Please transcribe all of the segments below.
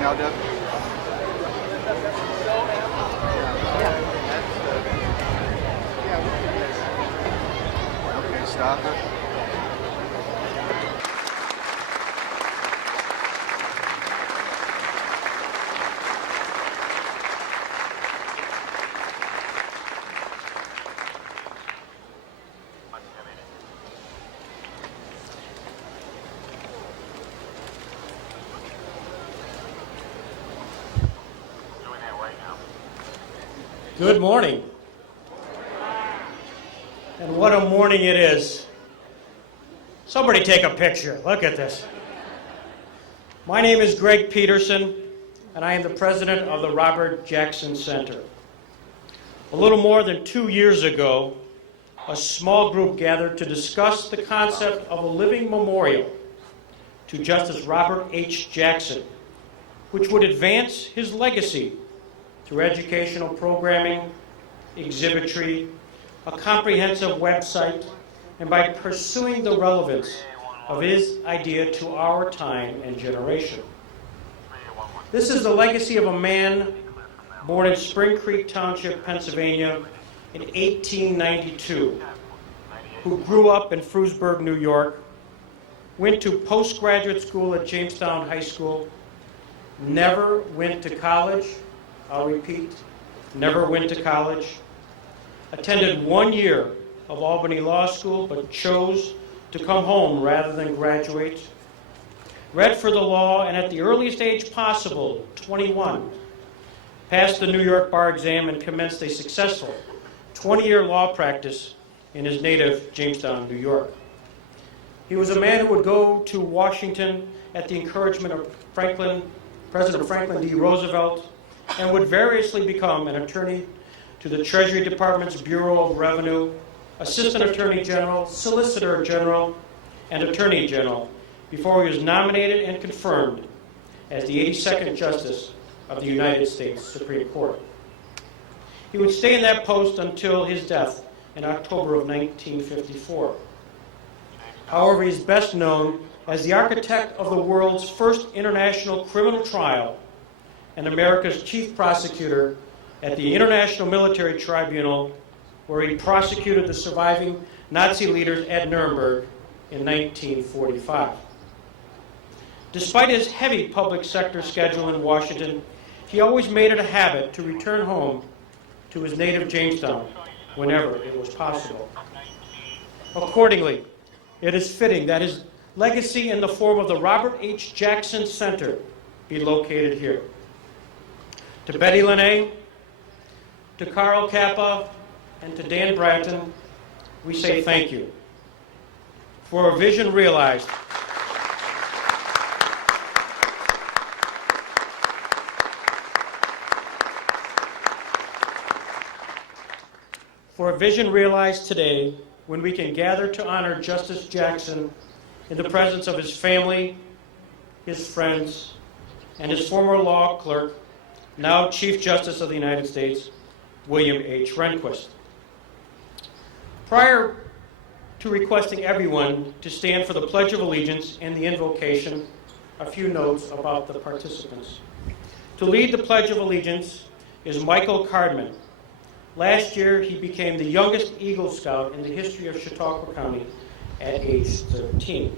now, Deb? Okay, stop it. Good morning. And what a morning it is. Somebody take a picture. Look at this. My name is Greg Peterson, and I am the president of the Robert Jackson Center. A little more than 2 years ago, a small group gathered to discuss the concept of a living memorial to Justice Robert H. Jackson, which would advance his legacy through educational programming, exhibitry, a comprehensive website, and by pursuing the relevance of his idea to our time and generation. This is the legacy of a man born in Spring Creek Township, Pennsylvania in 1892, who grew up in Frewsburg, New York, went to postgraduate school at Jamestown High School, never went to college. I'll repeat, never went to college, attended 1 year of Albany Law School, but chose to come home rather than graduate, read for the law, and at the earliest age possible, 21, passed the New York bar exam and commenced a successful 20-year law practice in his native Jamestown, New York. He was a man who would go to Washington at the encouragement of President Franklin D. Roosevelt, and would variously become an attorney to the Treasury Department's Bureau of Revenue, Assistant Attorney General, Solicitor General, and Attorney General before he was nominated and confirmed as the 82nd Justice of the United States Supreme Court. He would stay in that post until his death in October of 1954. However, he is best known as the architect of the world's first international criminal trial and America's chief prosecutor at the International Military Tribunal, where he prosecuted the surviving Nazi leaders at Nuremberg in 1945. Despite his heavy public sector schedule in Washington, he always made it a habit to return home to his native Jamestown whenever it was possible. Accordingly, it is fitting that his legacy in the form of the Robert H. Jackson Center be located here. To Betty Lene, to Carl Kappa, and to Dan Bratton, we say thank you for a vision realized. For a vision realized today when we can gather to honor Justice Jackson in the presence of his family, his friends, and his former law clerk, now Chief Justice of the United States, William H. Rehnquist. Prior to requesting everyone to stand for the Pledge of Allegiance and the invocation, a few notes about the participants. To lead the Pledge of Allegiance is Michael Cardman. Last year, he became the youngest Eagle Scout in the history of Chautauqua County at age 13.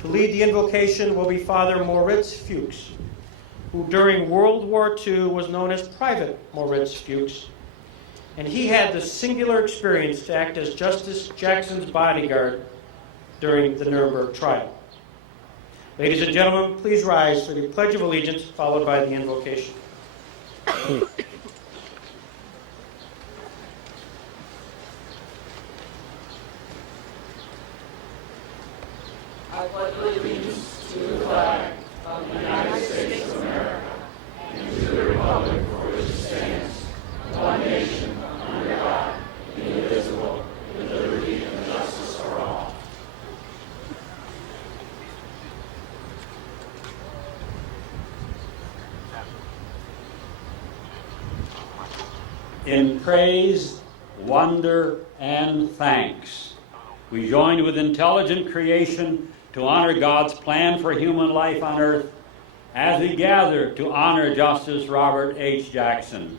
To lead the invocation will be Father Moritz Fuchs, who during World War II was known as Private Moritz Fuchs, and he had the singular experience to act as Justice Jackson's bodyguard during the Nuremberg trial. Ladies and gentlemen, please rise for the Pledge of Allegiance, followed by the invocation. I pledge allegiance to the flag of the United States of America and to the republic for which it stands, one nation, under God, indivisible, with liberty and justice for all. In praise, wonder, and thanks, we join with intelligent creation to honor God's plan for human life on earth as we gather to honor Justice Robert H. Jackson.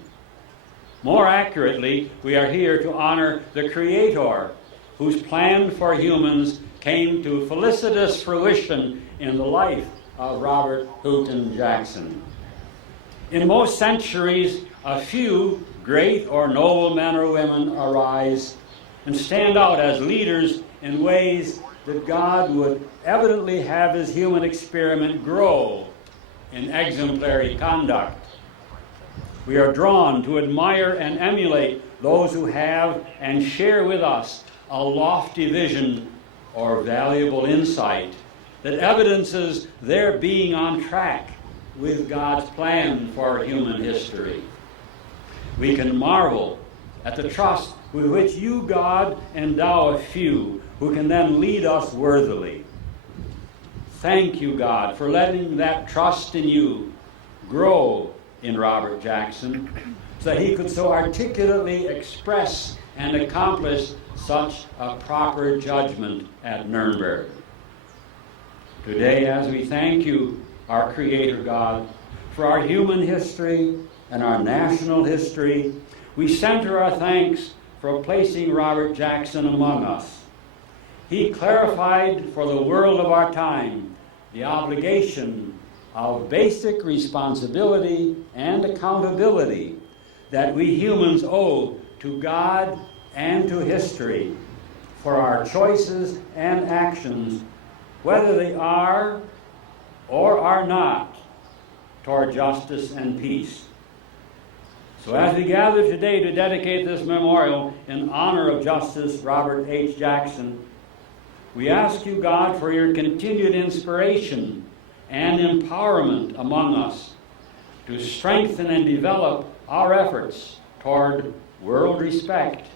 More accurately, we are here to honor the Creator, whose plan for humans came to felicitous fruition in the life of Robert Houghton Jackson. In most centuries, a few great or noble men or women arise and stand out as leaders in ways that God would evidently have his human experiment grow in exemplary conduct. We are drawn to admire and emulate those who have and share with us a lofty vision or valuable insight that evidences their being on track with God's plan for human history. We can marvel at the trust with which you, God, endow a few who can then lead us worthily. Thank you, God, for letting that trust in you grow in Robert Jackson so that he could so articulately express and accomplish such a proper judgment at Nuremberg. Today, as we thank you, our Creator God, for our human history and our national history, we center our thanks for placing Robert Jackson among us. He clarified for the world of our time the obligation of basic responsibility and accountability that we humans owe to God and to history for our choices and actions, whether they are or are not toward justice and peace. So as we gather today to dedicate this memorial in honor of Justice Robert H. Jackson, we ask you, God, for your continued inspiration and empowerment among us to strengthen and develop our efforts toward world respect,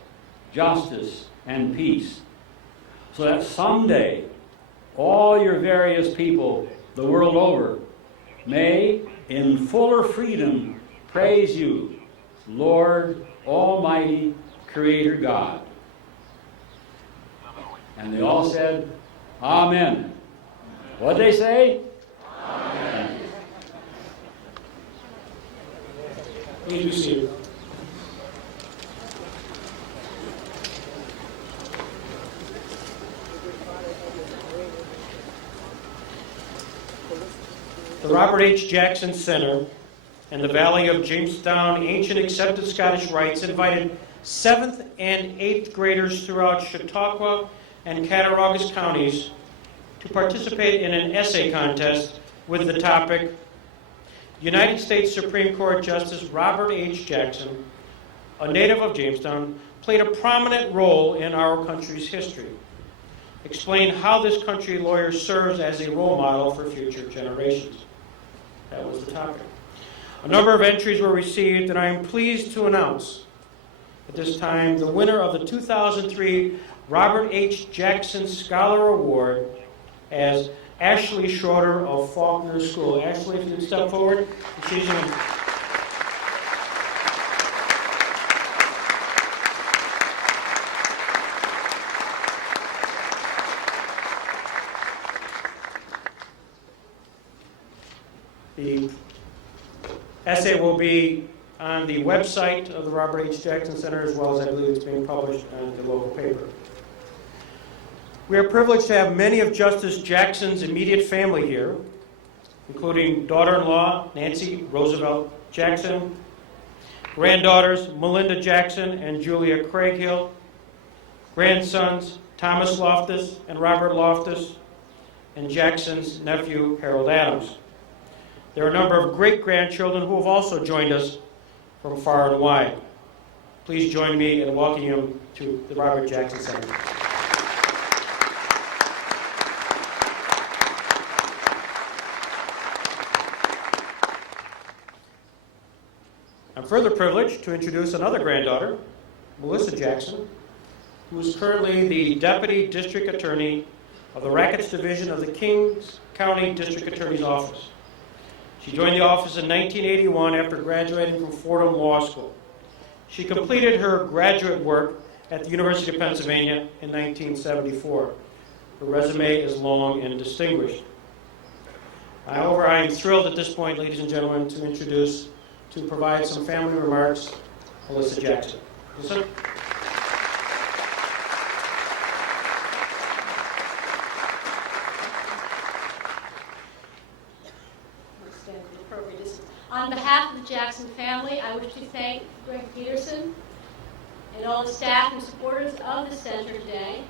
justice, and peace, so that someday all your various people the world over may, in fuller freedom, praise you, Lord, Almighty, Creator God. And they all said, Amen. What'd they say? Amen. Please be seated. The Robert H. Jackson Center and the Valley of Jamestown Ancient Accepted Scottish Rites invited 7th and 8th graders throughout Chautauqua and Cattaraugus counties to participate in an essay contest with the topic, United States Supreme Court Justice Robert H. Jackson, a native of Jamestown, played a prominent role in our country's history. Explain how this country lawyer serves as a role model for future generations. That was the topic. A number of entries were received, and I am pleased to announce at this time the winner of the 2003 Robert H. Jackson Scholar Award as Ashley Schroeder of Faulkner School. Ashley, if you could step forward. She's in. The essay will be on the website of the Robert H. Jackson Center, as well as I believe it's being published on the local paper. We are privileged to have many of Justice Jackson's immediate family here, including daughter-in-law Nancy Roosevelt Jackson, granddaughters Melinda Jackson and Julia Craighill, grandsons Thomas Loftus and Robert Loftus, and Jackson's nephew Harold Adams. There are a number of great-grandchildren who have also joined us from far and wide. Please join me in welcoming them to the Robert Jackson Center. I'm further privileged to introduce another granddaughter, Melissa Jackson, who is currently the Deputy District Attorney of the Rackets Division of the Kings County District Attorney's Office. She joined the office in 1981 after graduating from Fordham Law School. She completed her graduate work at the University of Pennsylvania in 1974. Her resume is long and distinguished. However, I am thrilled at this point, ladies and gentlemen, to provide some family remarks, Alyssa Jackson. Alyssa? On behalf of the Jackson family, I wish to thank Greg Peterson and all the staff and supporters of the center today.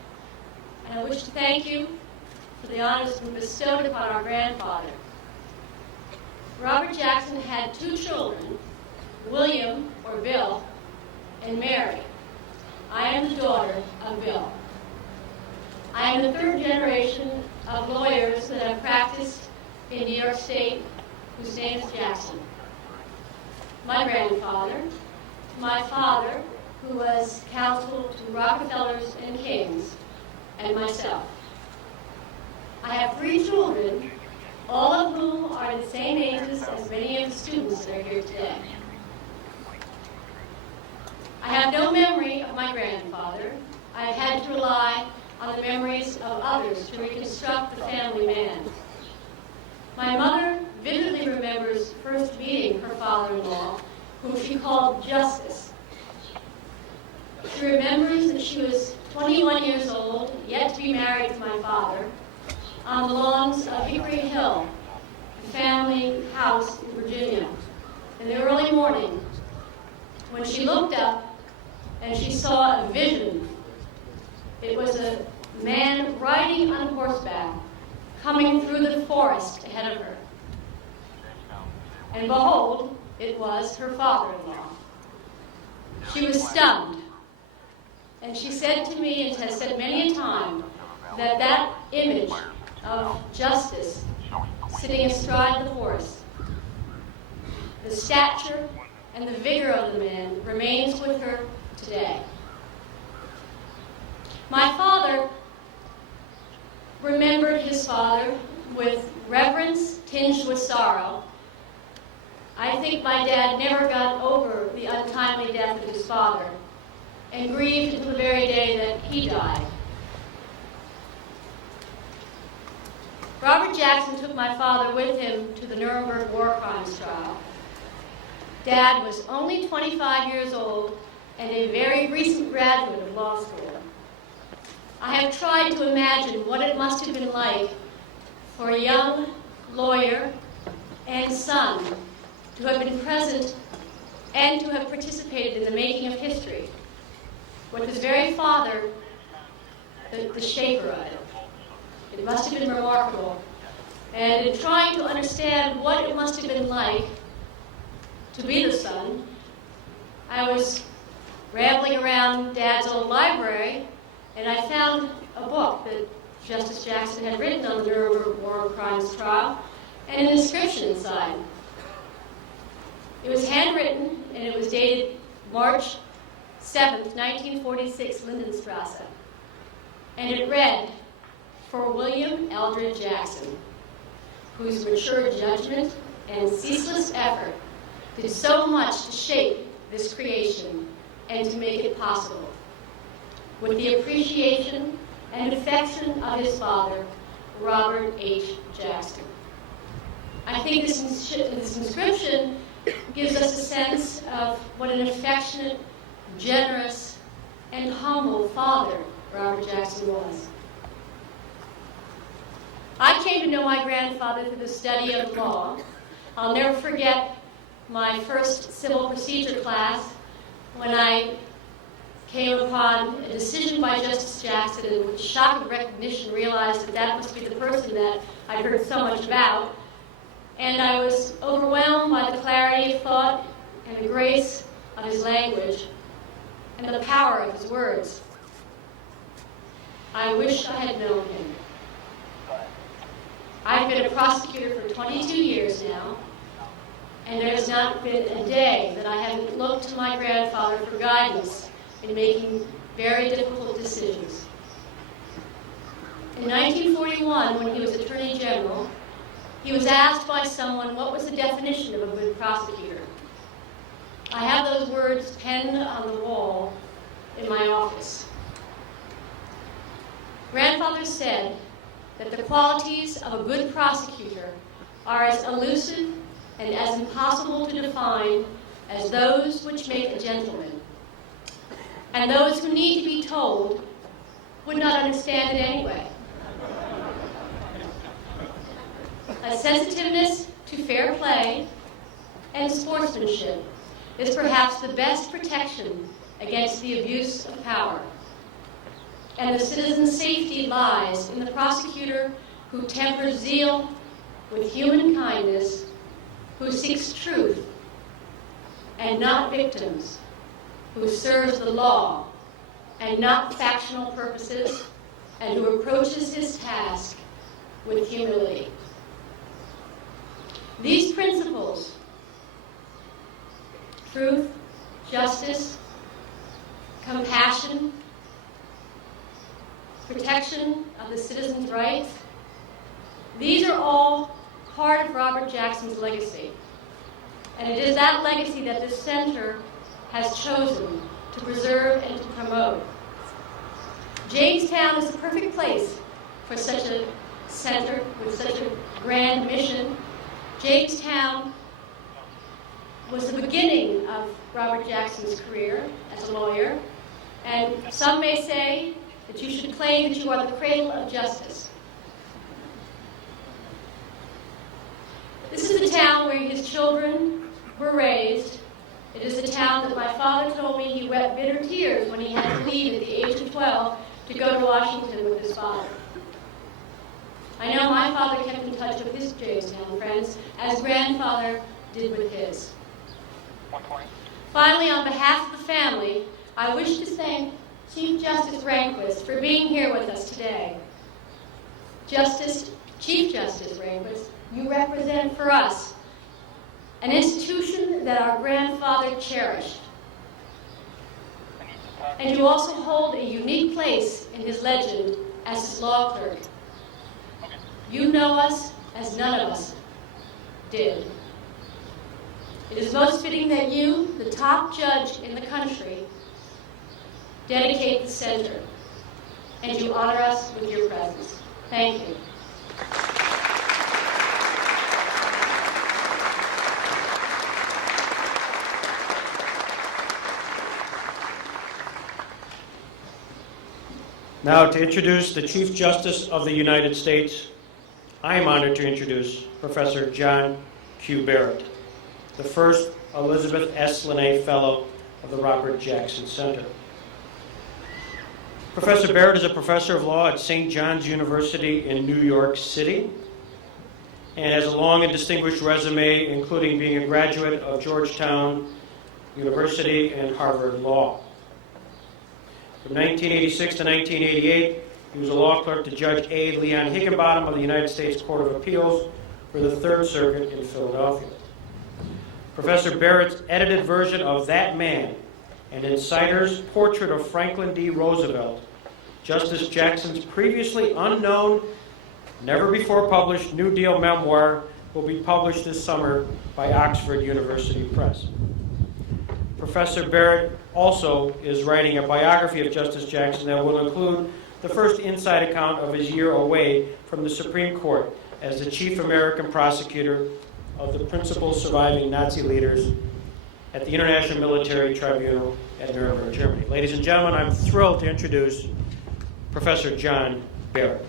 And I wish to thank you for the honors bestowed upon our grandfather. Robert Jackson had 2 children, William, or Bill, and Mary. I am the daughter of Bill. I am the 3rd generation of lawyers that have practiced in New York State, whose name is Jackson. My grandfather, my father, who was counsel to Rockefellers and Kings, and myself. I have 3 children, all of whom are the same ages as many of the students that are here today. I have no memory of my grandfather. I've had to rely on the memories of others to reconstruct the family man. My mother vividly remembers first meeting her father-in-law, whom she called Justice. She remembers that she was 21 years old, yet to be married to my father, on the lawns of Hickory Hill, the family house in Virginia, in the early morning, when she looked up and she saw a vision. It was a man riding on horseback, coming through the forest ahead of her. And behold, it was her father-in-law. She was stunned. And she said to me, and has said many a time, that that image of Justice sitting astride the horse, the stature and the vigor of the man remains with her today. My father remembered his father with reverence tinged with sorrow. I think my dad never got over the untimely death of his father and grieved until the very day that he died. Robert Jackson took my father with him to the Nuremberg war crimes trial. Dad was only 25 years old and a very recent graduate of law school. I have tried to imagine what it must have been like for a young lawyer and son to have been present and to have participated in the making of history, with his very father, the shaper of it. It must have been remarkable. And in trying to understand what it must have been like to be the son, I was rambling around Dad's old library, and I found a book that Justice Jackson had written on the Nuremberg War Crimes trial, and an inscription inside. It was handwritten, and it was dated March 7th, 1946, Lindenstrasse. And it read, "For William Eldred Jackson, whose mature judgment and ceaseless effort did so much to shape this creation and to make it possible. With the appreciation and affection of his father, Robert H. Jackson." I think this inscription gives us a sense of what an affectionate, generous, and humble father Robert Jackson was. I came to know my grandfather through the study of law. I'll never forget my first civil procedure class when I came upon a decision by Justice Jackson and with shock of recognition realized that that must be the person that I'd heard so much about. And I was overwhelmed by the clarity of thought and the grace of his language and the power of his words. I wish I had known him. I've been a prosecutor for 22 years now, and there has not been a day that I haven't looked to my grandfather for guidance in making very difficult decisions. In 1941, when he was Attorney General, he was asked by someone what was the definition of a good prosecutor. I have those words penned on the wall in my office. Grandfather said that the qualities of a good prosecutor are as elusive and as impossible to define as those which make a gentleman. And those who need to be told would not understand it anyway. A sensitiveness to fair play and sportsmanship is perhaps the best protection against the abuse of power. And the citizen's safety lies in the prosecutor who tempers zeal with human kindness, who seeks truth and not victims, who serves the law and not factional purposes, and who approaches his task with humility. These principles, truth, justice, compassion, protection of the citizen's rights, these are all part of Robert Jackson's legacy. And it is that legacy that this center has chosen to preserve and to promote. Jamestown is the perfect place for such a center with such a grand mission. Jamestown was the beginning of Robert Jackson's career as a lawyer, and some may say that you should claim that you are the cradle of justice. This is the town where his children were raised. It is the town that my father told me he wept bitter tears when he had to leave at the age of 12 to go to Washington with his father. I know my father kept in touch with his Jamestown friends, as grandfather did with his. Finally, on behalf of the family, I wish to thank Chief Justice Rehnquist for being here with us today. Chief Justice Rehnquist, you represent for us an institution that our grandfather cherished. And you also hold a unique place in his legend as his law clerk. You know us as none of us did. It is most fitting that you, the top judge in the country, dedicate the center, and you honor us with your presence. Thank you. Now, to introduce the Chief Justice of the United States, I am honored to introduce Professor John Q. Barrett, the first Elizabeth S. Lennay Fellow of the Robert Jackson Center. Professor Barrett is a professor of law at St. John's University in New York City and has a long and distinguished resume, including being a graduate of Georgetown University and Harvard Law. From 1986 to 1988, he was a law clerk to Judge A. Leon Higginbottom of the United States Court of Appeals for the Third Circuit in Philadelphia. Professor Barrett's edited version of That Man and in Sider's portrait of Franklin D. Roosevelt, Justice Jackson's previously unknown, never before published New Deal memoir, will be published this summer by Oxford University Press. Professor Barrett also is writing a biography of Justice Jackson that will include the first inside account of his year away from the Supreme Court as the chief American prosecutor of the principal surviving Nazi leaders at the International Military Tribunal at Nuremberg, Germany. Ladies and gentlemen, I'm thrilled to introduce Professor John Barrett.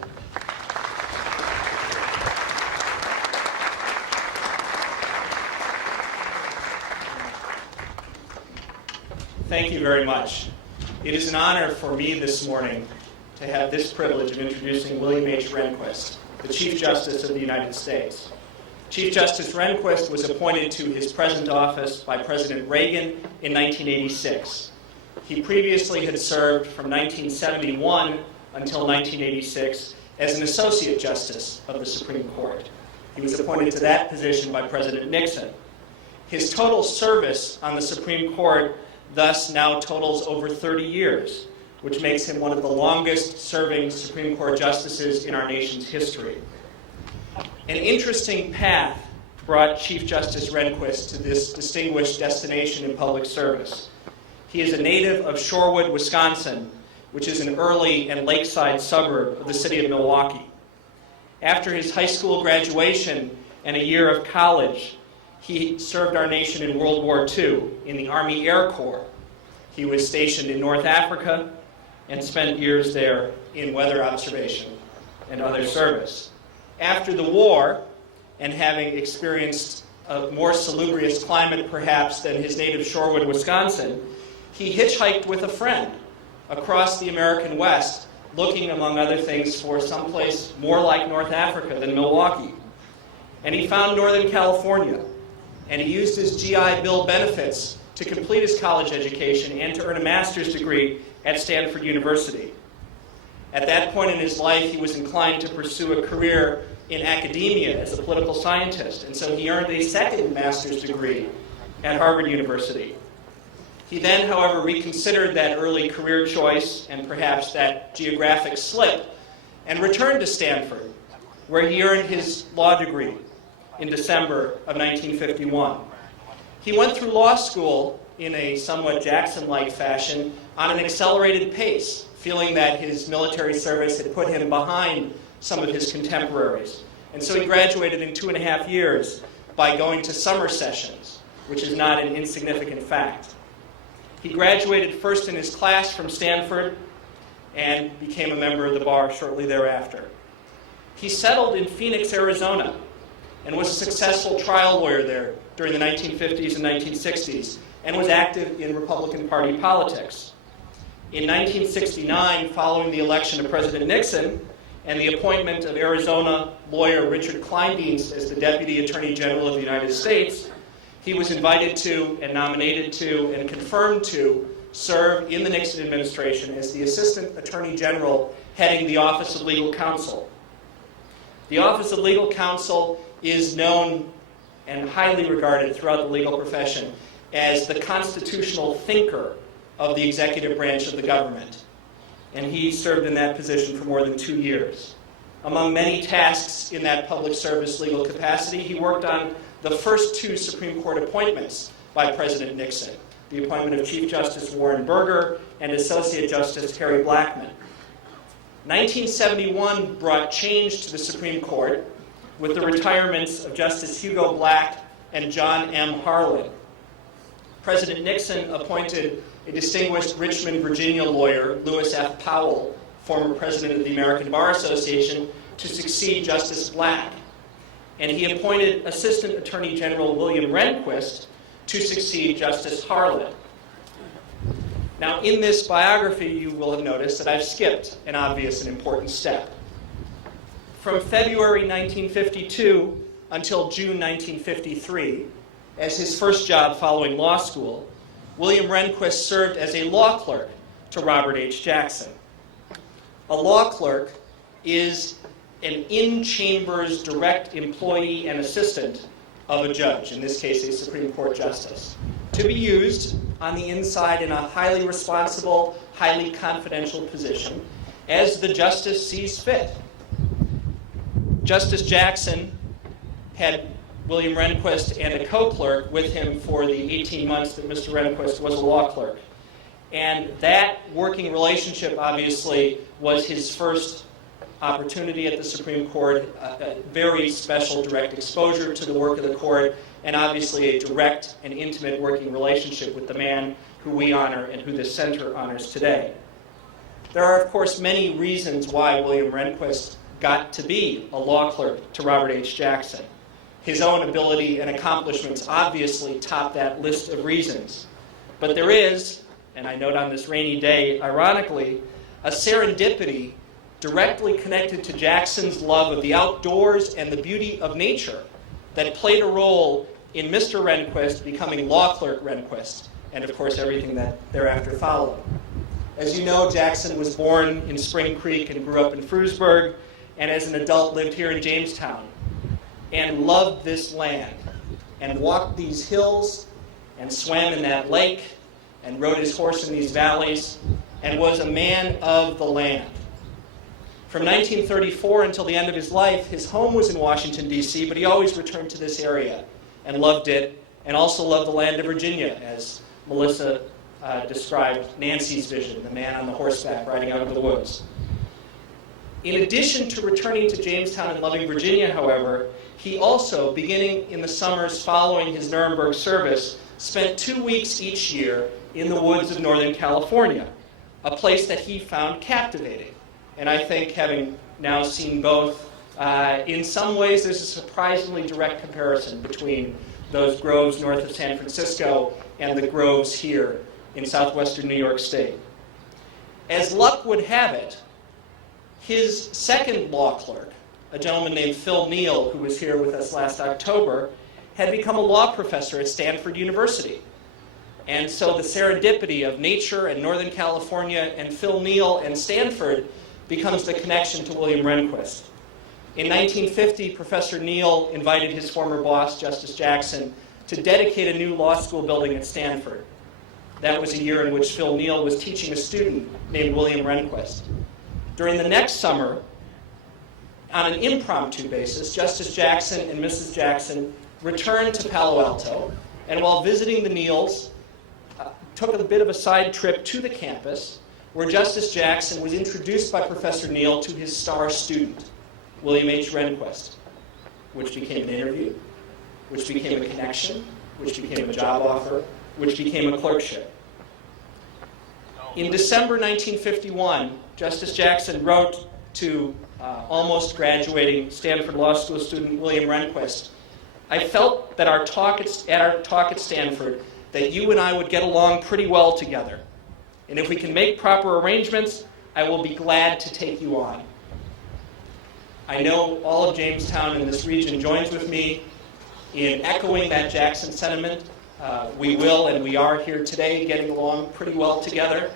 Thank you very much. It is an honor for me this morning to have this privilege of introducing William H. Rehnquist, the Chief Justice of the United States. Chief Justice Rehnquist was appointed to his present office by President Reagan in 1986. He previously had served from 1971 until 1986 as an Associate Justice of the Supreme Court. He was appointed to that position by President Nixon. His total service on the Supreme Court thus now totals over 30 years, which makes him one of the longest-serving Supreme Court justices in our nation's history. An interesting path brought Chief Justice Rehnquist to this distinguished destination in public service. He is a native of Shorewood, Wisconsin, which is an early and lakeside suburb of the city of Milwaukee. After his high school graduation and a year of college, he served our nation in World War II in the Army Air Corps. He was stationed in North Africa and spent years there in weather observation and other service. After the war, and having experienced a more salubrious climate perhaps than his native Shorewood, Wisconsin, he hitchhiked with a friend across the American West, looking, among other things, for someplace more like North Africa than Milwaukee. And he found Northern California, and he used his GI Bill benefits to complete his college education and to earn a master's degree at Stanford University. At that point in his life, he was inclined to pursue a career in academia as a political scientist, and so he earned a second master's degree at Harvard University. He then, however, reconsidered that early career choice and perhaps that geographic slip and returned to Stanford, where he earned his law degree in December of 1951. He went through law school in a somewhat Jackson-like fashion on an accelerated pace, feeling that his military service had put him behind some of his contemporaries. And so he graduated in 2.5 years by going to summer sessions, which is not an insignificant fact. He graduated first in his class from Stanford and became a member of the bar shortly thereafter. He settled in Phoenix, Arizona, and was a successful trial lawyer there during the 1950s and 1960s, and was active in Republican Party politics. In 1969, following the election of President Nixon and the appointment of Arizona lawyer Richard Kleindienst as the Deputy Attorney General of the United States, he was invited to and nominated to and confirmed to serve in the Nixon administration as the Assistant Attorney General heading the Office of Legal Counsel. The Office of Legal Counsel is known and highly regarded throughout the legal profession as the constitutional thinker of the executive branch of the government. And he served in that position for more than 2 years. Among many tasks in that public service legal capacity, he worked on the first 2 Supreme Court appointments by President Nixon, the appointment of Chief Justice Warren Burger and Associate Justice Harry Blackmun. 1971 brought change to the Supreme Court with the retirements of Justice Hugo Black and John M. Harlan. President Nixon appointed a distinguished Richmond, Virginia lawyer, Lewis F. Powell, former president of the American Bar Association, to succeed Justice Black. And he appointed Assistant Attorney General William Rehnquist to succeed Justice Harlan. Now, in this biography, you will have noticed that I've skipped an obvious and important step. From February 1952 until June 1953, as his first job following law school, William Rehnquist served as a law clerk to Robert H. Jackson. A law clerk is an in-chambers direct employee and assistant of a judge, in this case a Supreme Court justice, to be used on the inside in a highly responsible, highly confidential position as the justice sees fit. Justice Jackson had William Rehnquist and a co-clerk with him for the 18 months that Mr. Rehnquist was a law clerk. And that working relationship, obviously, was his first opportunity at the Supreme Court, a very special direct exposure to the work of the court, and obviously a direct and intimate working relationship with the man who we honor and who this center honors today. There are, of course, many reasons why William Rehnquist got to be a law clerk to Robert H. Jackson. His own ability and accomplishments obviously top that list of reasons. But there is, and I note on this rainy day, ironically, a serendipity directly connected to Jackson's love of the outdoors and the beauty of nature that played a role in Mr. Rehnquist becoming law clerk Rehnquist, and of course everything that thereafter followed. As you know, Jackson was born in Spring Creek and grew up in Frewsburg, and as an adult lived here in Jamestown, and loved this land, and walked these hills, and swam in that lake, and rode his horse in these valleys, and was a man of the land. From 1934 until the end of his life, his home was in Washington, D.C., but he always returned to this area and loved it, and also loved the land of Virginia, as Melissa described Nancy's vision, the man on the horseback riding out of the woods. In addition to returning to Jamestown and Loving, Virginia, however, he also, beginning in the summers following his Nuremberg service, spent 2 weeks each year in the woods of Northern California, a place that he found captivating. And I think, having now seen both, in some ways there's a surprisingly direct comparison between those groves north of San Francisco and the groves here in southwestern New York State. As luck would have it, his second law clerk, a gentleman named Phil Neal, who was here with us last October, had become a law professor at Stanford University. And so the serendipity of nature and Northern California and Phil Neal and Stanford becomes the connection to William Rehnquist. In 1950, Professor Neal invited his former boss, Justice Jackson, to dedicate a new law school building at Stanford. That was a year in which Phil Neal was teaching a student named William Rehnquist. During the next summer, on an impromptu basis, Justice Jackson and Mrs. Jackson returned to Palo Alto, and while visiting the Neals, took a bit of a side trip to the campus, where Justice Jackson was introduced by Professor Neal to his star student, William H. Rehnquist, which became an interview, which became a connection, which became a job offer, which became a clerkship. In December 1951, Justice Jackson wrote to almost graduating Stanford Law School student William Rehnquist, "I felt that our talk at Stanford, that you and I would get along pretty well together. And if we can make proper arrangements, I will be glad to take you on." I know all of Jamestown and this region joins with me in echoing that Jackson sentiment. We will and we are here today getting along pretty well together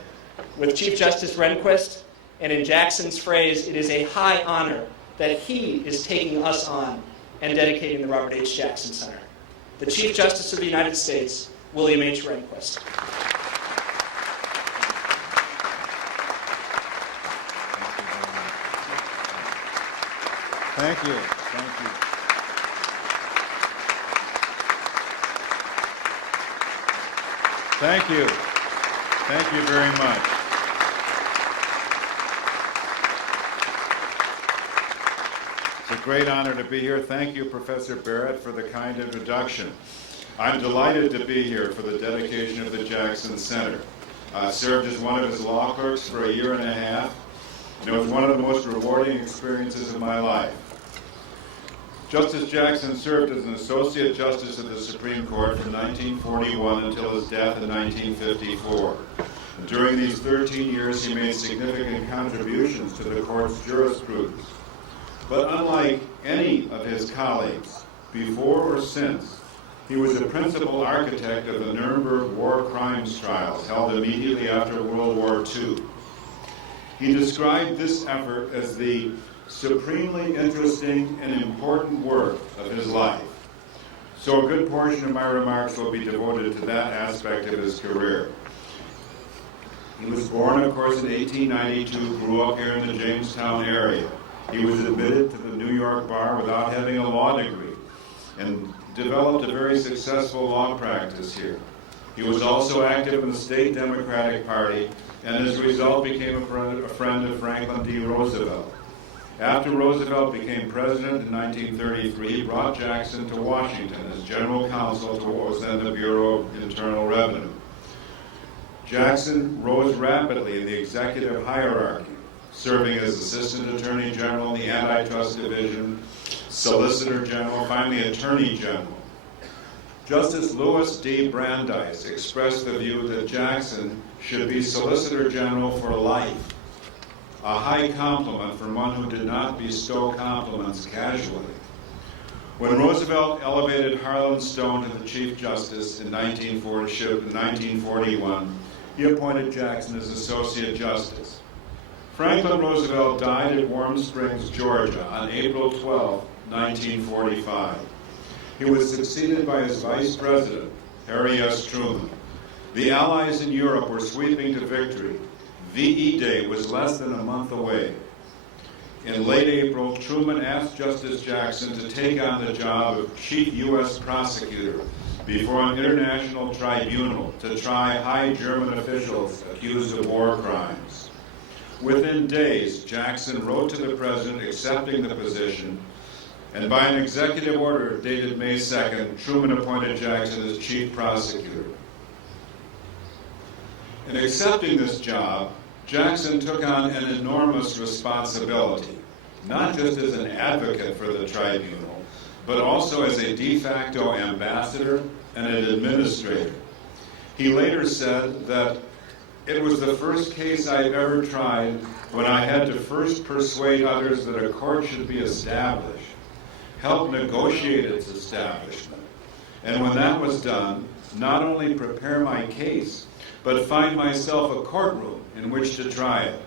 with Chief Justice Rehnquist. And in Jackson's phrase, it is a high honor that he is taking us on and dedicating the Robert H. Jackson Center. The Chief Justice of the United States, William H. Rehnquist. Thank you. Thank you. Thank you. Thank you very much. It's a great honor to be here. Thank you, Professor Barrett, for the kind introduction. I'm delighted to be here for the dedication of the Jackson Center. I served as one of his law clerks for a year and a half, and it was one of the most rewarding experiences of my life. Justice Jackson served as an Associate Justice of the Supreme Court from 1941 until his death in 1954. And during these 13 years, he made significant contributions to the court's jurisprudence. But unlike any of his colleagues, before or since, he was a principal architect of the Nuremberg war crimes trials held immediately after World War II. He described this effort as the supremely interesting and important work of his life. So a good portion of my remarks will be devoted to that aspect of his career. He was born, of course, in 1892, grew up here in the Jamestown area. He was admitted to the New York bar without having a law degree and developed a very successful law practice here. He was also active in the state Democratic Party and as a result became a friend of Franklin D. Roosevelt. After Roosevelt became president in 1933, he brought Jackson to Washington as general counsel to what was then the Bureau of Internal Revenue. Jackson rose rapidly in the executive hierarchy, serving as Assistant Attorney General in the Antitrust Division, Solicitor General, finally Attorney General. Justice Louis D. Brandeis expressed the view that Jackson should be Solicitor General for life, a high compliment from one who did not bestow compliments casually. When Roosevelt elevated Harlan Stone to the Chief Justice in 1941, he appointed Jackson as Associate Justice. Franklin Roosevelt died at Warm Springs, Georgia on April 12, 1945. He was succeeded by his Vice President, Harry S. Truman. The Allies in Europe were sweeping to victory. VE Day was less than a month away. In late April, Truman asked Justice Jackson to take on the job of Chief U.S. Prosecutor before an international tribunal to try high German officials accused of war crimes. Within days, Jackson wrote to the president accepting the position, and by an executive order dated May 2nd, Truman appointed Jackson as chief prosecutor. In accepting this job, Jackson took on an enormous responsibility, not just as an advocate for the tribunal, but also as a de facto ambassador and an administrator. He later said that it was the first case I've ever tried when I had to first persuade others that a court should be established, help negotiate its establishment, and when that was done, not only prepare my case, but find myself a courtroom in which to try it.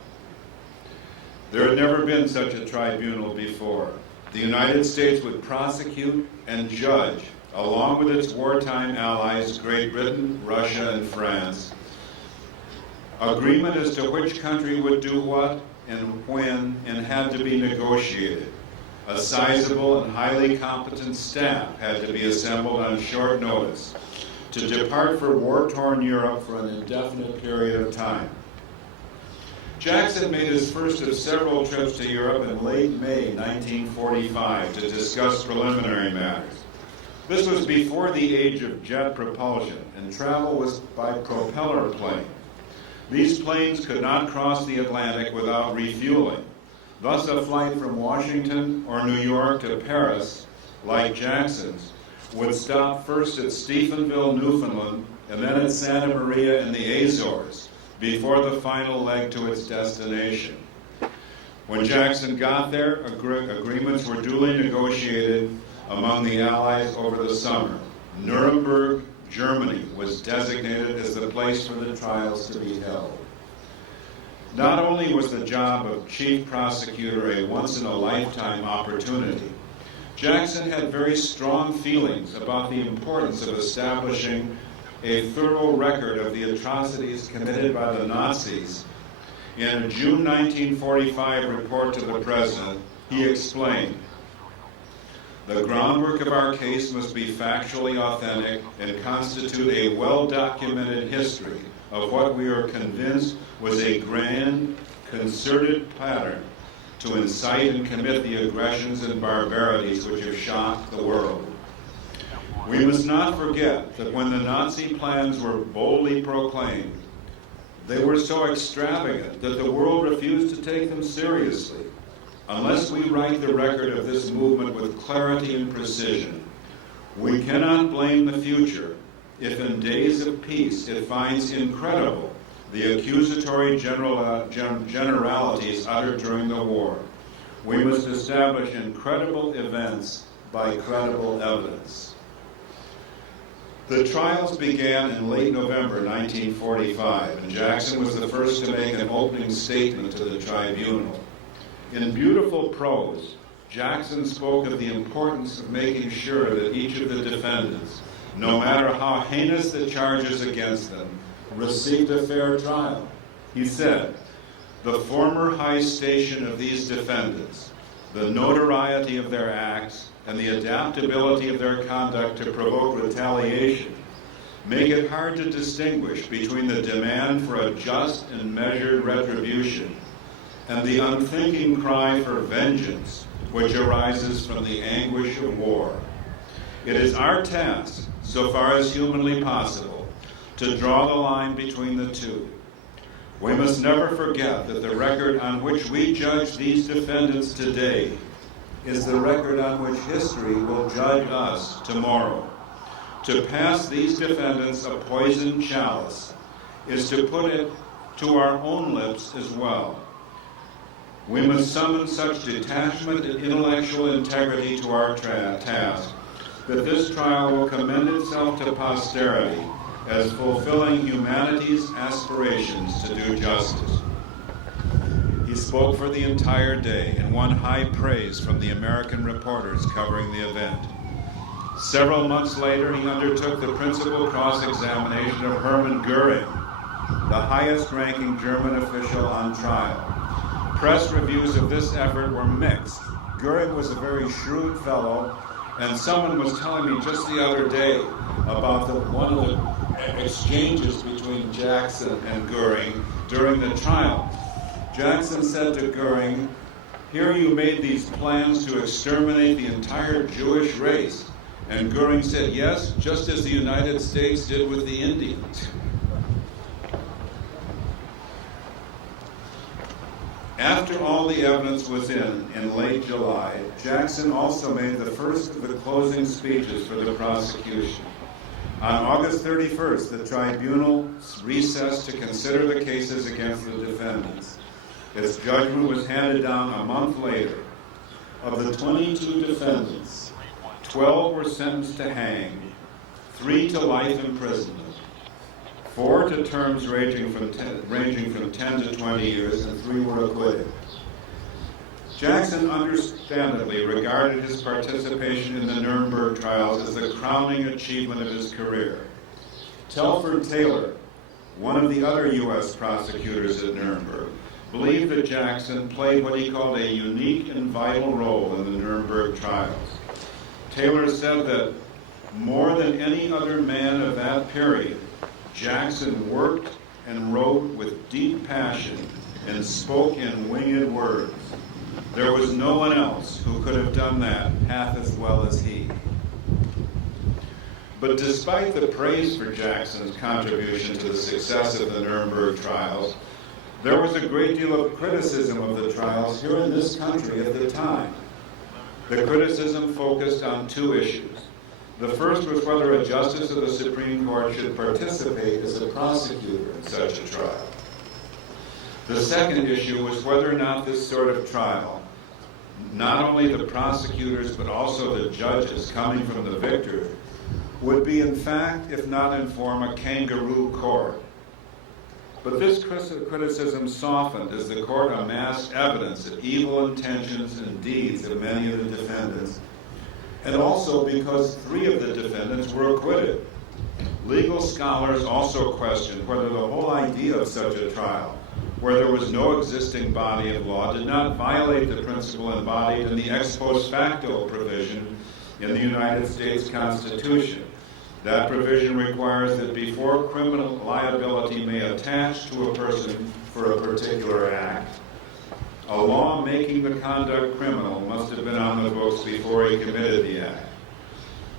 There had never been such a tribunal before. The United States would prosecute and judge, along with its wartime allies, Great Britain, Russia, and France. Agreement as to which country would do what and when and had to be negotiated. A sizable and highly competent staff had to be assembled on short notice to depart for war-torn Europe for an indefinite period of time. Jackson made his first of several trips to Europe in late May 1945 to discuss preliminary matters. This was before the age of jet propulsion, and travel was by propeller plane. These planes could not cross the Atlantic without refueling. Thus, a flight from Washington or New York to Paris, like Jackson's, would stop first at Stephenville, Newfoundland, and then at Santa Maria in the Azores, before the final leg to its destination. When Jackson got there, agreements were duly negotiated among the Allies over the summer. Nuremberg, Germany, was designated as the place for the trials to be held. Not only was the job of chief prosecutor a once-in-a-lifetime opportunity, Jackson had very strong feelings about the importance of establishing a thorough record of the atrocities committed by the Nazis. In a June 1945 report to the president, he explained, "The groundwork of our case must be factually authentic and constitute a well-documented history of what we are convinced was a grand, concerted pattern to incite and commit the aggressions and barbarities which have shocked the world. We must not forget that when the Nazi plans were boldly proclaimed, they were so extravagant that the world refused to take them seriously. Unless we write the record of this movement with clarity and precision, we cannot blame the future if in days of peace it finds incredible the accusatory generalities uttered during the war. We must establish incredible events by credible evidence." The trials began in late November 1945, and Jackson was the first to make an opening statement to the tribunal. In beautiful prose, Jackson spoke of the importance of making sure that each of the defendants, no matter how heinous the charges against them, received a fair trial. He said, "The former high station of these defendants, the notoriety of their acts, and the adaptability of their conduct to provoke retaliation make it hard to distinguish between the demand for a just and measured retribution and the unthinking cry for vengeance which arises from the anguish of war. It is our task, so far as humanly possible, to draw the line between the two. We must never forget that the record on which we judge these defendants today is the record on which history will judge us tomorrow. To pass these defendants a poisoned chalice is to put it to our own lips as well. We must summon such detachment and intellectual integrity to our task that this trial will commend itself to posterity as fulfilling humanity's aspirations to do justice." He spoke for the entire day and won high praise from the American reporters covering the event. Several months later, he undertook the principal cross-examination of Hermann Goering, the highest-ranking German official on trial. Press reviews of this effort were mixed. Goering was a very shrewd fellow, and someone was telling me just the other day about one of the exchanges between Jackson and Goering during the trial. Jackson said to Goering, "Here you made these plans to exterminate the entire Jewish race." And Goering said, "Yes, just as the United States did with the Indians." After all the evidence was in late July, Jackson also made the first of the closing speeches for the prosecution. On August 31st, the tribunal recessed to consider the cases against the defendants. Its judgment was handed down a month later. Of the 22 defendants, 12 were sentenced to hang, 3 to life imprisonment, 4 to terms ranging from 10 to 20 years, and 3 were acquitted. Jackson understandably regarded his participation in the Nuremberg trials as the crowning achievement of his career. Telford Taylor, one of the other U.S. prosecutors at Nuremberg, believed that Jackson played what he called a unique and vital role in the Nuremberg trials. Taylor said that more than any other man of that period, Jackson worked and wrote with deep passion and spoke in winged words. There was no one else who could have done that half as well as he. But despite the praise for Jackson's contribution to the success of the Nuremberg trials, there was a great deal of criticism of the trials here in this country at the time. The criticism focused on 2 issues. The first was whether a justice of the Supreme Court should participate as a prosecutor in such a trial. The second issue was whether or not this sort of trial, not only the prosecutors but also the judges coming from the victor, would be in fact, if not in form, a kangaroo court. But this criticism softened as the court amassed evidence of evil intentions and deeds of many of the defendants, and also because 3 of the defendants were acquitted. Legal scholars also questioned whether the whole idea of such a trial, where there was no existing body of law, did not violate the principle embodied in the ex post facto provision in the United States Constitution. That provision requires that before criminal liability may attach to a person for a particular act, a law making the conduct criminal must have been on the books before he committed the act.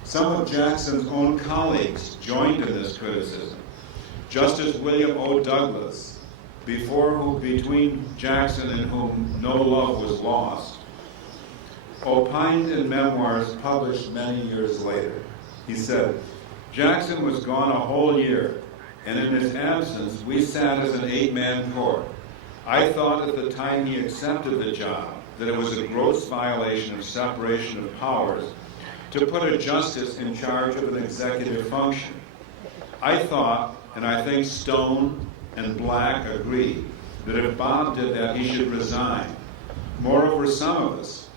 Some of Jackson's own colleagues joined in this criticism. Justice William O. Douglas, between Jackson and whom no love was lost, opined in memoirs published many years later. He said, "Jackson was gone a whole year, and in his absence we sat as an 8-man court. I thought at the time he accepted the job that it was a gross violation of separation of powers to put a justice in charge of an executive function. I thought, and I think Stone and Black agreed, that if Bob did that, he should resign. Moreover, some of us,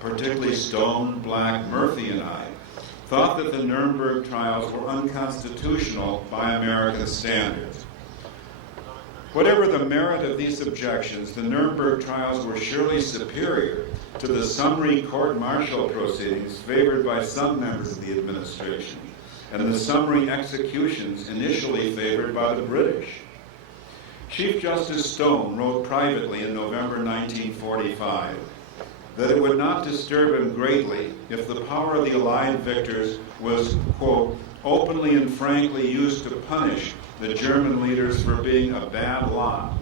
particularly Stone, Black, Murphy, and I, thought that the Nuremberg trials were unconstitutional by American standards. Whatever the merit of these objections, the Nuremberg trials were surely superior to the summary court-martial proceedings favored by some members of the administration and the summary executions initially favored by the British. Chief Justice Stone wrote privately in November 1945 that it would not disturb him greatly if the power of the Allied victors was, quote, openly and frankly used to punish the German leaders for being a bad lot.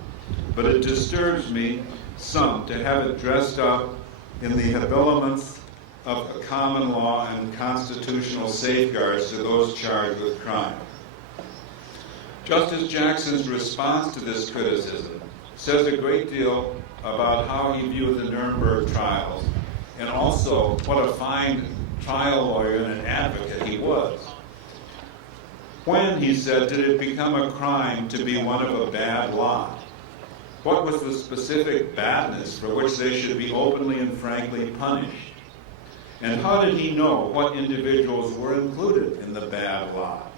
But it disturbs me some to have it dressed up in the habiliments of a common law and constitutional safeguards to those charged with crime." Justice Jackson's response to this criticism says a great deal about how he viewed the Nuremberg trials and also what a fine trial lawyer and an advocate he was. When, he said, did it become a crime to be one of a bad lot? What was the specific badness for which they should be openly and frankly punished? And how did he know what individuals were included in the bad lot?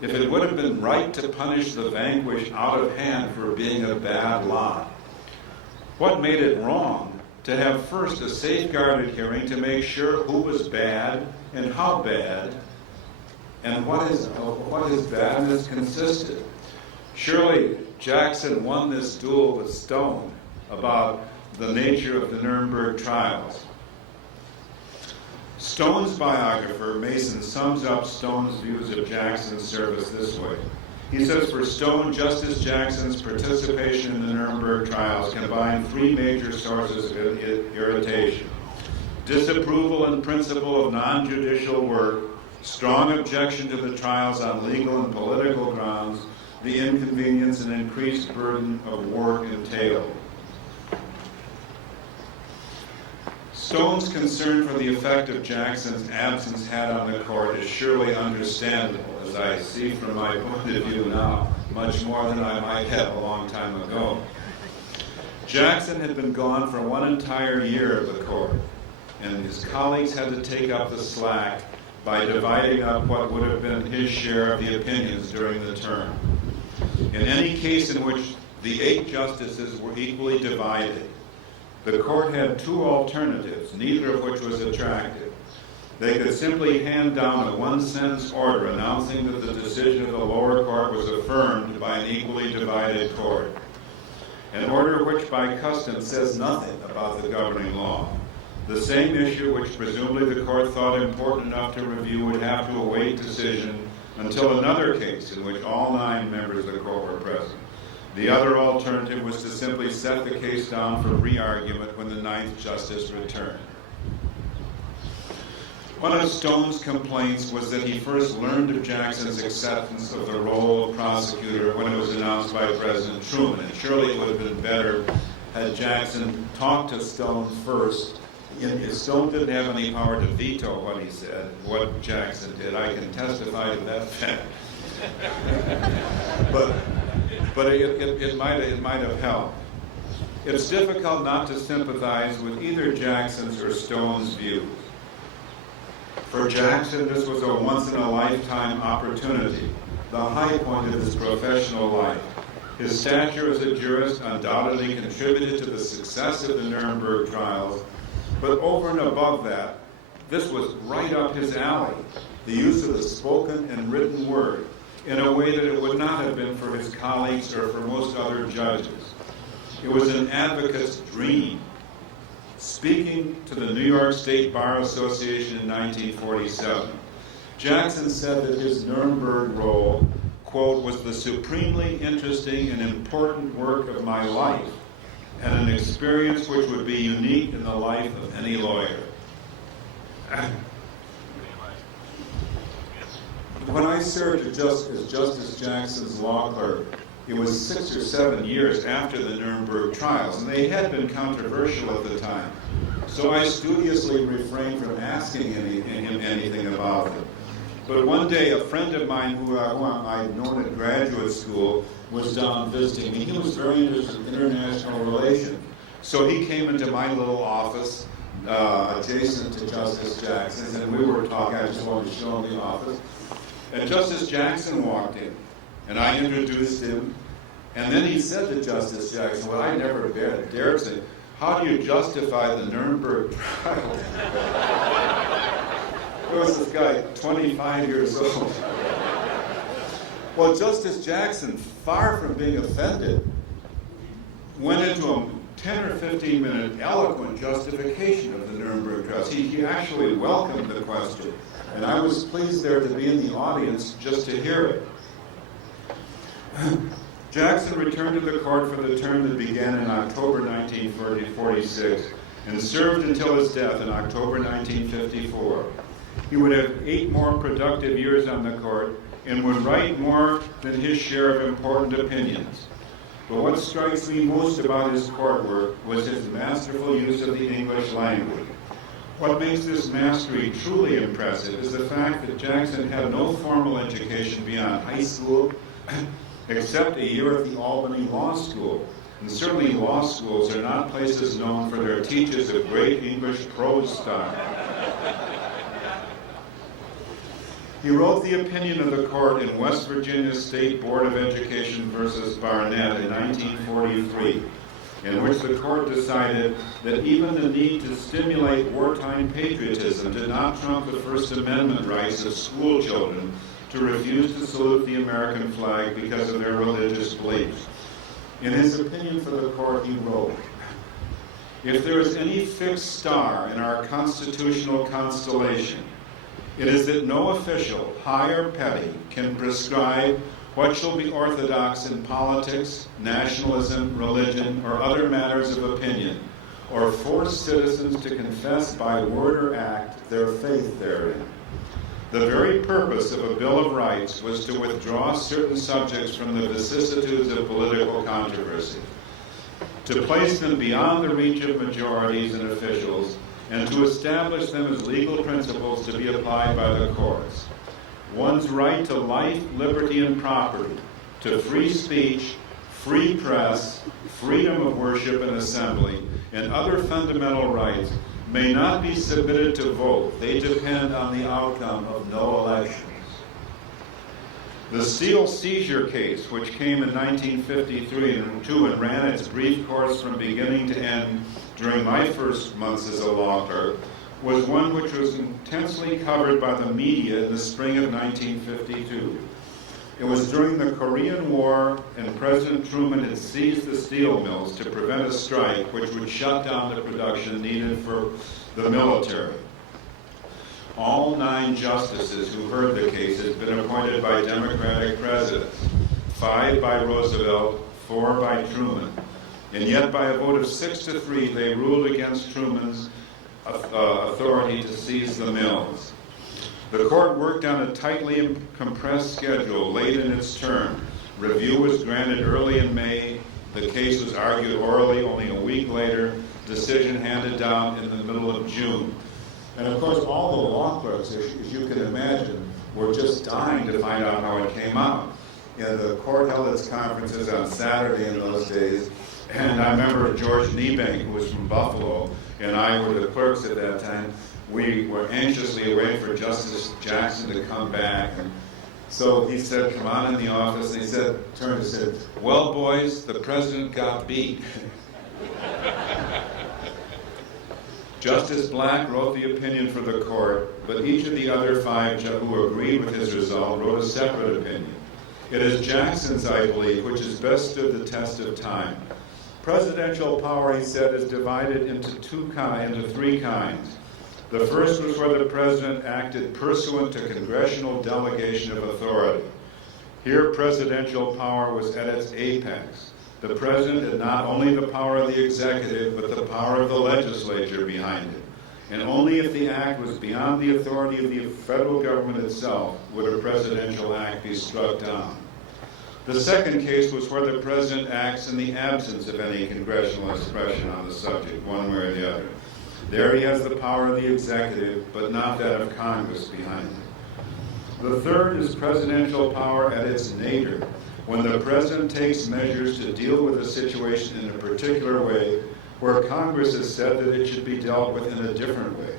If it would have been right to punish the vanquished out of hand for being a bad lot, what made it wrong to have first a safeguarded hearing to make sure who was bad and how bad and what his badness consisted? Surely Jackson won this duel with Stone about the nature of the Nuremberg trials. Stone's biographer, Mason, sums up Stone's views of Jackson's service this way. He says, for Stone, Justice Jackson's participation in the Nuremberg trials combined three major sources of irritation: disapproval in principle of non-judicial work, strong objection to the trials on legal and political grounds, the inconvenience and increased burden of work entailed. Stone's concern for the effect of Jackson's absence had on the court is surely understandable, as I see from my point of view now, much more than I might have a long time ago. Jackson had been gone for one entire year of the court, and his colleagues had to take up the slack by dividing up what would have been his share of the opinions during the term. In any case in which the 8 justices were equally divided, the court had 2 alternatives, neither of which was attractive. They could simply hand down a one-sentence order announcing that the decision of the lower court was affirmed by an equally divided court, an order which by custom says nothing about the governing law. The same issue which presumably the court thought important enough to review would have to await decision until another case in which all 9 members of the court were present. The other alternative was to simply set the case down for re-argument when the 9th justice returned. One of Stone's complaints was that he first learned of Jackson's acceptance of the role of prosecutor when it was announced by President Truman. And surely it would have been better had Jackson talked to Stone first. Stone didn't have any power to veto what he said, what Jackson did. I can testify to that fact. But it might have helped. It's difficult not to sympathize with either Jackson's or Stone's views. For Jackson, this was a once-in-a-lifetime opportunity, the high point of his professional life. His stature as a jurist undoubtedly contributed to the success of the Nuremberg trials, but over and above that, this was right up his alley, the use of the spoken and written word, in a way that it would not have been for his colleagues or for most other judges. It was an advocate's dream. Speaking to the New York State Bar Association in 1947, Jackson said that his Nuremberg role, quote, was the supremely interesting and important work of my life, and an experience which would be unique in the life of any lawyer. When I served as Justice Jackson's law clerk, it was 6 or 7 years after the Nuremberg trials, and they had been controversial at the time. So I studiously refrained from asking him anything about them. But one day, a friend of mine who I'd known at graduate school was down visiting me. He was very interested in international relations. So he came into my little office adjacent to Justice Jackson's, and we were talking. I just wanted to show him the office. And Justice Jackson walked in, and I introduced him. And then he said to Justice Jackson, well, I never dared say, how do you justify the Nuremberg trial? There was this guy, 25 years old. Well, Justice Jackson, far from being offended, went into a 10 or 15-minute eloquent justification of the Nuremberg trials. He actually welcomed the question, and I was pleased there to be in the audience just to hear it. Jackson returned to the court for the term that began in October 1946 and served until his death in October 1954. He would have 8 more productive years on the court and would write more than his share of important opinions. But what strikes me most about his court work was his masterful use of the English language. What makes this mastery truly impressive is the fact that Jackson had no formal education beyond high school, except a year at the Albany Law School. And certainly law schools are not places known for their teachers of great English prose style. He wrote the opinion of the court in West Virginia State Board of Education versus Barnett in 1943, in which the court decided that even the need to stimulate wartime patriotism did not trump the First Amendment rights of school children to refuse to salute the American flag because of their religious beliefs. In his opinion for the court, he wrote, "If there is any fixed star in our constitutional constellation, it is that no official, high or petty, can prescribe what shall be orthodox in politics, nationalism, religion, or other matters of opinion, or force citizens to confess by word or act their faith therein. The very purpose of a Bill of Rights was to withdraw certain subjects from the vicissitudes of political controversy, to place them beyond the reach of majorities and officials, and to establish them as legal principles to be applied by the courts. One's right to life, liberty, and property, to free speech, free press, freedom of worship and assembly, and other fundamental rights may not be submitted to vote. They depend on the outcome of no elections." The Seizure case, which came in 1953 and ran its brief course from beginning to end during my first months as a law clerk, was one which was intensely covered by the media in the spring of 1952. It was during the Korean War, and President Truman had seized the steel mills to prevent a strike which would shut down the production needed for the military. All 9 justices who heard the case had been appointed by Democratic presidents, 5 by Roosevelt, 4 by Truman, and yet by a vote of 6-3 they ruled against Truman's authority to seize the mills. The court worked on a tightly compressed schedule late in its term. Review was granted early in May. The case was argued orally only a week later. Decision handed down in the middle of June. And of course, all the law clerks, as you can imagine, were just dying to find out how it came out. And the court held its conferences on Saturday in those days. And I remember George Niebank, who was from Buffalo, and I were the clerks at that time. We were anxiously waiting for Justice Jackson to come back. And so he said, "Come on in the office." And he turned and said, "Well, boys, the president got beat." Justice Black wrote the opinion for the court, but each of the other 5 who agreed with his result wrote a separate opinion. It is Jackson's, I believe, which has best stood the test of time. Presidential power, he said, is divided into 3 kinds. The first was where the president acted pursuant to congressional delegation of authority. Here, presidential power was at its apex. The president had not only the power of the executive, but the power of the legislature behind it. And only if the act was beyond the authority of the federal government itself would a presidential act be struck down. The second case was where the president acts in the absence of any congressional expression on the subject, one way or the other. There he has the power of the executive, but not that of Congress behind it. The third is presidential power at its nadir, when the president takes measures to deal with a situation in a particular way, where Congress has said that it should be dealt with in a different way.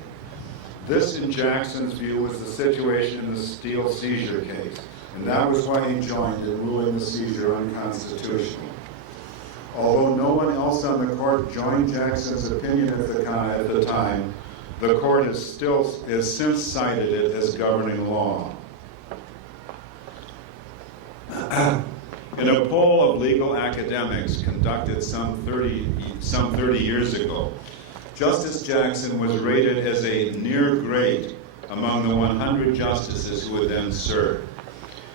This, in Jackson's view, was the situation in the Seizure case, and that was why he joined in ruling the seizure unconstitutional. Although no one else on the court joined Jackson's opinion at the time, the court has since cited it as governing law. In a poll of legal academics conducted some 30 years ago, Justice Jackson was rated as a near great among the 100 justices who had then served.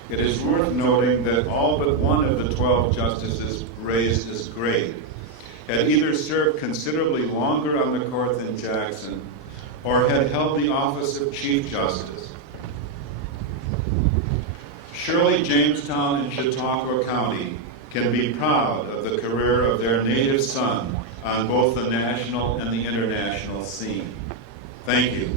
It is worth noting that all but one of the 12 justices raised as great had either served considerably longer on the court than Jackson or had held the office of Chief Justice. Surely Jamestown and Chautauqua County can be proud of the career of their native son on both the national and the international scene. Thank you.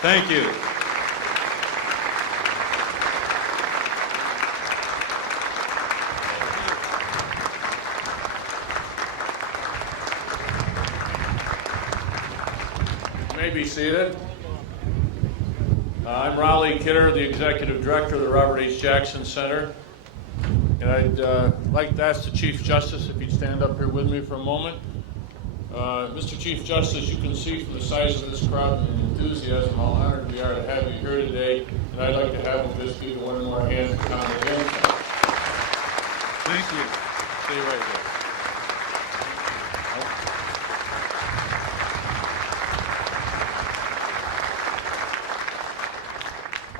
Thank you. You may be seated. I'm Raleigh Kidder, the Executive Director of the Robert H. Jackson Center. And I'd like to ask the Chief Justice if he'd stand up here with me for a moment. Mr. Chief Justice, you can see from the size of this crowd and the enthusiasm how honored we are to have you here today. And I'd like to have him just give you one more hand to comment again. Thank you. Stay right there.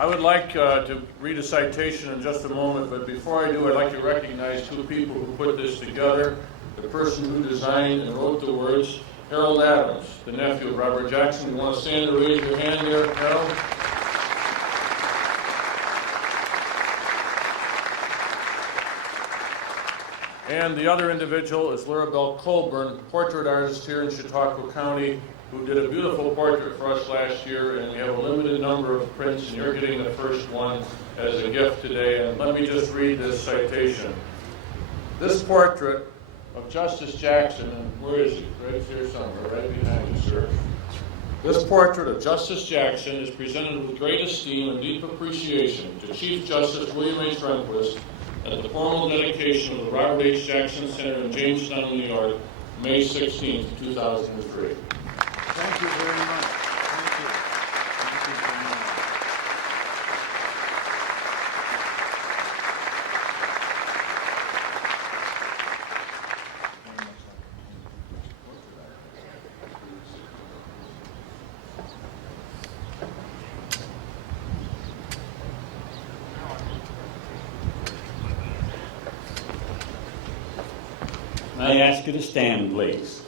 I would like to read a citation in just a moment, but before I do, I'd like to recognize two people who put this together. The person who designed and wrote the words, Harold Adams, the nephew of Robert Jackson. You want to stand and raise your hand there, Harold? And the other individual is Lurabelle Colburn, portrait artist here in Chautauqua County, who did a beautiful portrait for us last year, and we have a limited number of prints, and you're getting the first one as a gift today. And let me just read this citation. This portrait of Justice Jackson, and where is he? Right here somewhere, right behind you, sir. This portrait of Justice Jackson is presented with great esteem and deep appreciation to Chief Justice William H. Rehnquist at the formal dedication of the Robert H. Jackson Center in Jamestown, New York, May 16, 2003. Thank you very much. Thank you. Thank you very much. May I ask you to stand, please?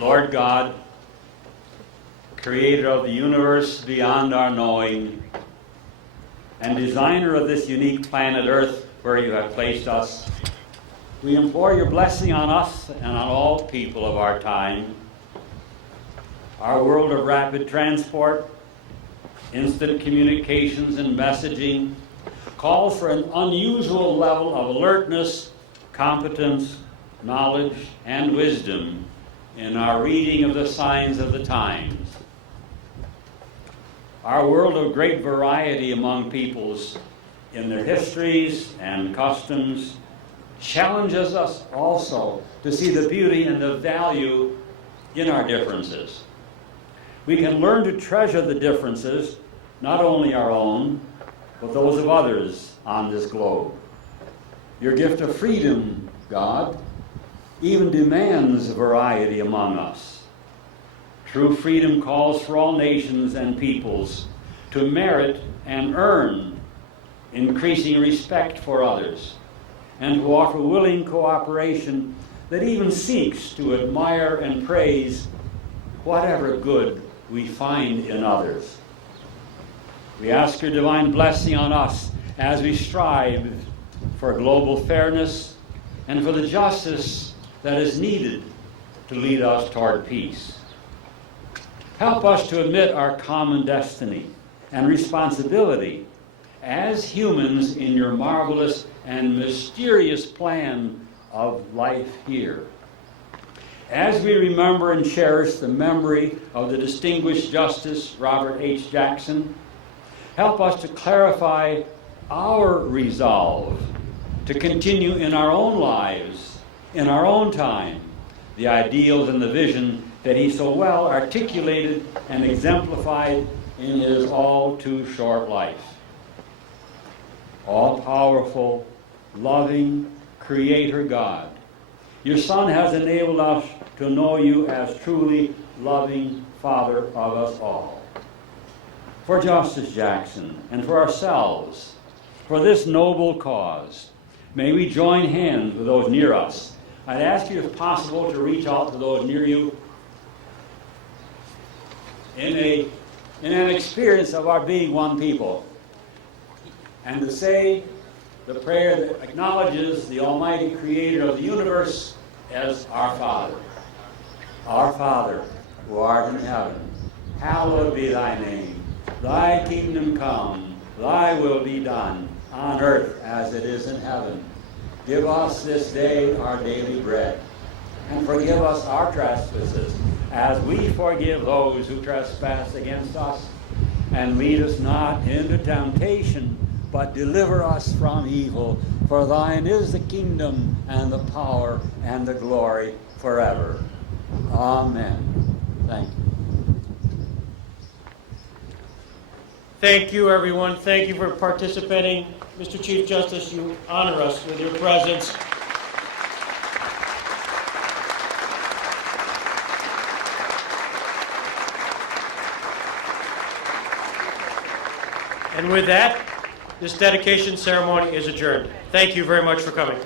Lord God, creator of the universe beyond our knowing, and designer of this unique planet Earth where you have placed us, we implore your blessing on us and on all people of our time. Our world of rapid transport, instant communications and messaging calls for an unusual level of alertness, competence, knowledge, and wisdom in our reading of the signs of the times. Our world of great variety among peoples in their histories and customs challenges us also to see the beauty and the value in our differences. We can learn to treasure the differences, not only our own, but those of others on this globe. Your gift of freedom, God, even demands variety among us. True freedom calls for all nations and peoples to merit and earn increasing respect for others, and to offer willing cooperation that even seeks to admire and praise whatever good we find in others. We ask your divine blessing on us as we strive for global fairness and for the justice that is needed to lead us toward peace. Help us to admit our common destiny and responsibility as humans in your marvelous and mysterious plan of life here. As we remember and cherish the memory of the distinguished Justice Robert H. Jackson, help us to clarify our resolve to continue in our own lives, in our own time, the ideals and the vision that he so well articulated and exemplified in his all too short life. All-powerful, loving Creator God, your Son has enabled us to know you as truly loving Father of us all. For Justice Jackson and for ourselves, for this noble cause, may we join hands with those near us. I'd ask you, if possible, to reach out to those near you in an experience of our being one people, and to say the prayer that acknowledges the Almighty Creator of the universe as our Father. Our Father, who art in heaven, hallowed be thy name. Thy kingdom come, thy will be done, on earth as it is in heaven. Give us this day our daily bread, and forgive us our trespasses, as we forgive those who trespass against us. And lead us not into temptation, but deliver us from evil. For thine is the kingdom, and the power, and the glory forever. Amen. Thank you. Thank you, everyone. Thank you for participating. Mr. Chief Justice, you honor us with your presence. And with that, this dedication ceremony is adjourned. Thank you very much for coming.